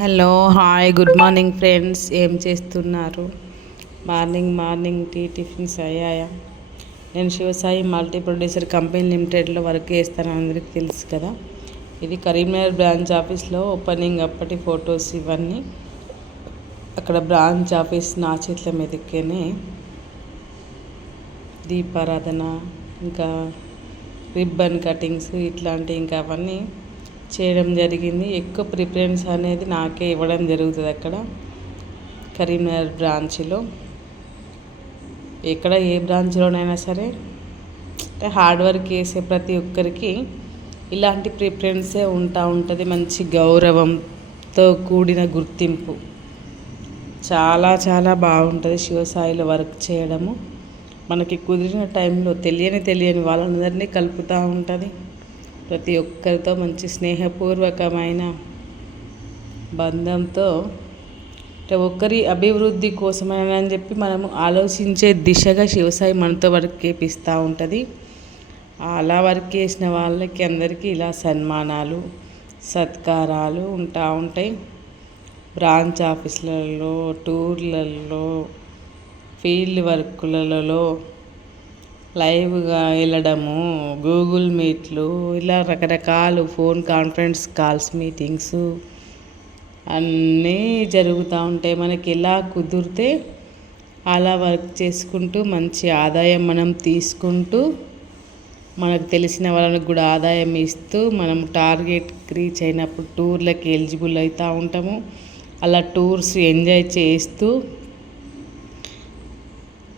Hello hi good morning friends. ఏం చేస్తున్నారు? Morning morning tea tiffins అయ్యాయా? నేను శివసాయి మల్టీ ప్రొడ్యూసర్ కంపెనీ లిమిటెడ్లో వర్క్ చేస్తాను అందరికీ తెలుసు కదా. ఇది కరీంనగర్ బ్రాంచ్ ఆఫీస్లో ఓపెనింగ్. అప్పటి ఫొటోస్ ఇవన్నీ అక్కడ బ్రాంచ్ ఆఫీస్ నా చేతుల మీదకేనే. దీపారాధన ఇంకా రిబ్బన్ కటింగ్స్ ఇట్లాంటి ఇంకా అవన్నీ చేయడం జరిగింది. ఎక్కువ ప్రిఫరెన్స్ అనేది నాకే ఇవ్వడం జరుగుతుంది అక్కడ కరీంనగర్ బ్రాంచ్లో. ఎక్కడ ఏ బ్రాంచ్లోనైనా సరే అంటే హార్డ్ వర్క్ చేసే ప్రతి ఒక్కరికి ఇలాంటి ప్రిఫరెన్సే ఉంటా ఉంటుంది. మంచి గౌరవంతో కూడిన గుర్తింపు. చాలా చాలా బాగుంటుంది శివసాయిలో వర్క్ చేయడము. మనకి కుదిరిన టైంలో తెలియని తెలియని వాళ్ళందరినీ కలుపుతూ ఉంటుంది. ప్రతి ఒక్కరితో మంచి స్నేహపూర్వకమైన బంధంతో అంటే ఒక్కరి అభివృద్ధి కోసమైనా అని చెప్పి మనము ఆలోచించే దిశగా శివసాయి మనతో వర్క్ చేపిస్తూ ఉంటుంది. అలా వర్క్ చేసిన వాళ్ళకి అందరికీ ఇలా సన్మానాలు సత్కారాలు ఉంటా ఉంటాయి. బ్రాంచ్ ఆఫీసులలో టూర్లలో ఫీల్డ్ వర్కులలో లైవ్గా వెళ్ళడము గూగుల్ మీట్లు ఇలా రకరకాలు ఫోన్ కాన్ఫరెన్స్ కాల్స్ మీటింగ్స్ అన్నీ జరుగుతూ ఉంటాయి. మనకి ఎలా కుదిరితే అలా వర్క్ చేసుకుంటూ మంచి ఆదాయం మనం తీసుకుంటూ మనకు తెలిసిన వాళ్ళకి కూడా ఆదాయం ఇస్తూ మనం టార్గెట్ రీచ్ అయినప్పుడు టూర్లకు ఎలిజిబుల్ అవుతూ ఉంటాము. అలా టూర్స్ ఎంజాయ్ చేస్తూ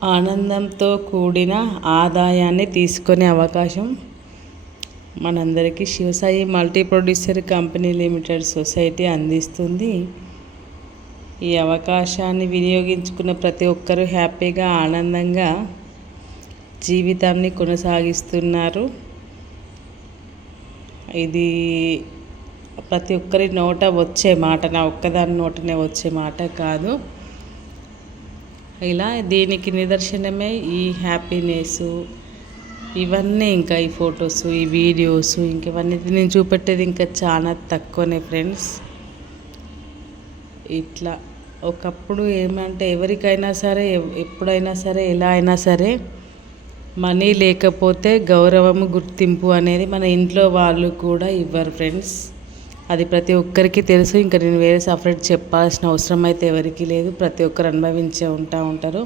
ఆనందంతో కూడిన ఆదాయాన్ని తీసుకునే అవకాశం మనందరికీ Shivasai multi producer company limited society అందిస్తుంది. ఈ అవకాశాన్ని వినియోగించుకున్న ప్రతి ఒక్కరూ హ్యాపీగా ఆనందంగా జీవితాన్ని కొనసాగిస్తున్నారు. ఇది ప్రతి ఒక్కరి నోట వచ్చే మాట నా ఒక్కదాని నోటనే వచ్చే మాట కాదు. ఇలా దీనికి నిదర్శనమే? ఈ హ్యాపీనెస్ ఇవన్నీ ఇంకా ఈ ఫొటోస్ ఈ వీడియోస్ ఇంక ఇవన్నీ నేను చూపెట్టేది ఇంకా చాలా తక్కువనే ఫ్రెండ్స్ ఇట్లా ఒకప్పుడు ఏమంటే ఎవరికైనా సరే ఎప్పుడైనా సరే ఎలా అయినా సరే మనీ లేకపోతే గౌరవము గుర్తింపు అనేది మన ఇంట్లో వాళ్ళు కూడా ఇవ్వరు ఫ్రెండ్స్ అది ప్రతి ఒక్కరికి తెలుసు. ఇంకా నేను వేరే సపరేట్ చెప్పాల్సిన అవసరం అయితే ఎవరికీ లేదు. ప్రతి ఒక్కరు అనుభవించే ఉంటా ఉంటారు.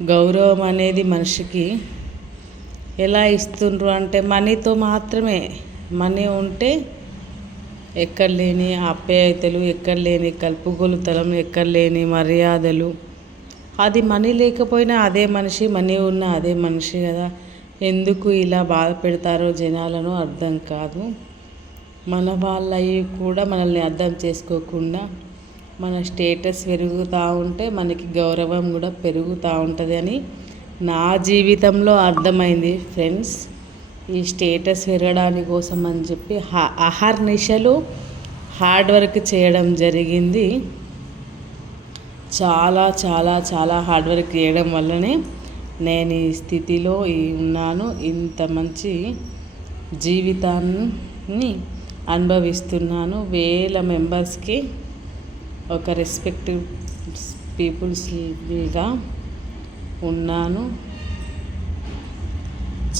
గౌరవం అనేది మనిషికి ఎలా ఇస్తుండ్రు అంటే మనీతో మాత్రమే. మనీ ఉంటే ఎక్కడ లేని ఆప్యాయతలు ఎక్కడ లేని కలుపుగొలుతలం ఎక్కడ లేని మర్యాదలు. అది మనీ లేకపోయినా అదే మనిషి మనీ ఉన్న అదే మనిషి కదా. ఎందుకు ఇలా బాధ పెడతారో జనాలను అర్థం కాదు. మన వాళ్ళవి కూడా మనల్ని అర్థం చేసుకోకుండా మన స్టేటస్ పెరుగుతూ ఉంటే మనకి గౌరవం కూడా పెరుగుతూ ఉంటుంది అని నా జీవితంలో అర్థమైంది ఫ్రెండ్స్. ఈ స్టేటస్ పెరగడానికి కోసం అని చెప్పి అహర్నిశలు హార్డ్ వర్క్ చేయడం జరిగింది. చాలా చాలా చాలా హార్డ్ వర్క్ చేయడం వల్లనే నేను ఈ స్థితిలో ఉన్నాను. ఇంత మంచి జీవితాన్ని అనుభవిస్తున్నాను. వేల మెంబర్స్కి ఒక రెస్పెక్టివ్ పీపుల్స్గా ఉన్నాను.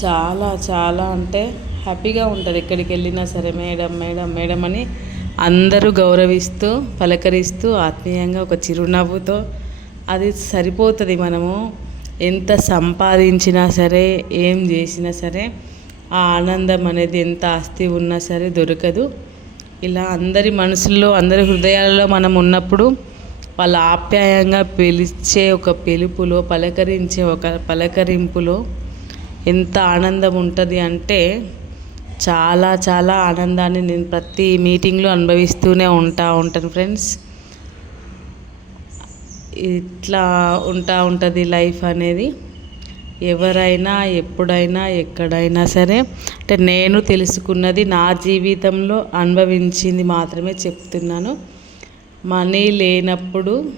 చాలా చాలా అంటే హ్యాపీగా ఉంటుంది. ఎక్కడికి వెళ్ళినా సరే మేడం మేడం మేడం అని అందరూ గౌరవిస్తూ పలకరిస్తూ ఆత్మీయంగా ఒక చిరునవ్వుతో అది సరిపోతుంది మనము. ఎంత సంపాదించినా సరే ఏం చేసినా సరే ఆ ఆనందం అనేది ఎంత ఆస్తి ఉన్నా సరే దొరకదు. ఇలా అందరి మనసుల్లో అందరి హృదయాలలో మనం ఉన్నప్పుడు వాళ్ళ ఆప్యాయంగా పిలిచే ఒక పిలుపులో పలకరించే ఒక పలకరింపులో ఎంత ఆనందం ఉంటుంది అంటే చాలా చాలా ఆనందాన్ని నేను ప్రతి మీటింగ్లో అనుభవిస్తూనే ఉంటా ఉంటాను ఫ్రెండ్స్. ఇట్లా ఉంటా ఉంటుంది లైఫ్ అనేది. ఎవరైనా ఎప్పుడైనా ఎక్కడైనా సరే అంటే నేను తెలుసుకున్నది నా జీవితంలో అనుభవించింది మాత్రమే చెప్తున్నాను. మనీ లేనప్పుడు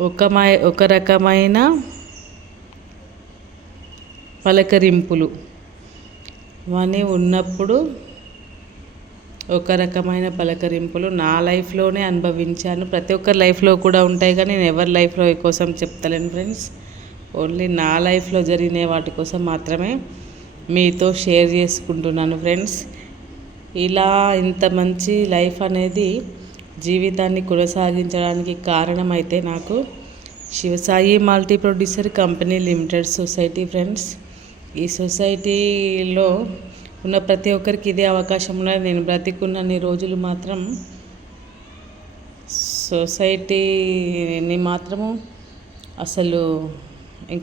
ఒక ఒక రకమైన పలకరింపులు. మనీ ఉన్నప్పుడు ఒక రకమైన పలకరింపులు. నా లైఫ్లోనే అనుభవించాను. ప్రతి ఒక్కరి లైఫ్లో కూడా ఉంటాయి కానీ నేను ఎవరి లైఫ్లో కోసం చెప్తలేను ఫ్రెండ్స్. ఓన్లీ నా లైఫ్లో జరిగిన వాటి కోసం మాత్రమే మీతో షేర్ చేసుకుంటున్నాను ఫ్రెండ్స్. ఇలా ఇంత మంచి లైఫ్ అనేది జీవితాన్ని కొనసాగించడానికి కారణమైతే నాకు Shivasai multi producer company limited society friends. ఈ సొసైటీలో ఉన్న ప్రతి ఒక్కరికి ఇదే అవకాశం ఉన్నది. నేను బ్రతికున్నన్ని రోజులు మాత్రం సొసైటీని మాత్రము అసలు ఇంకా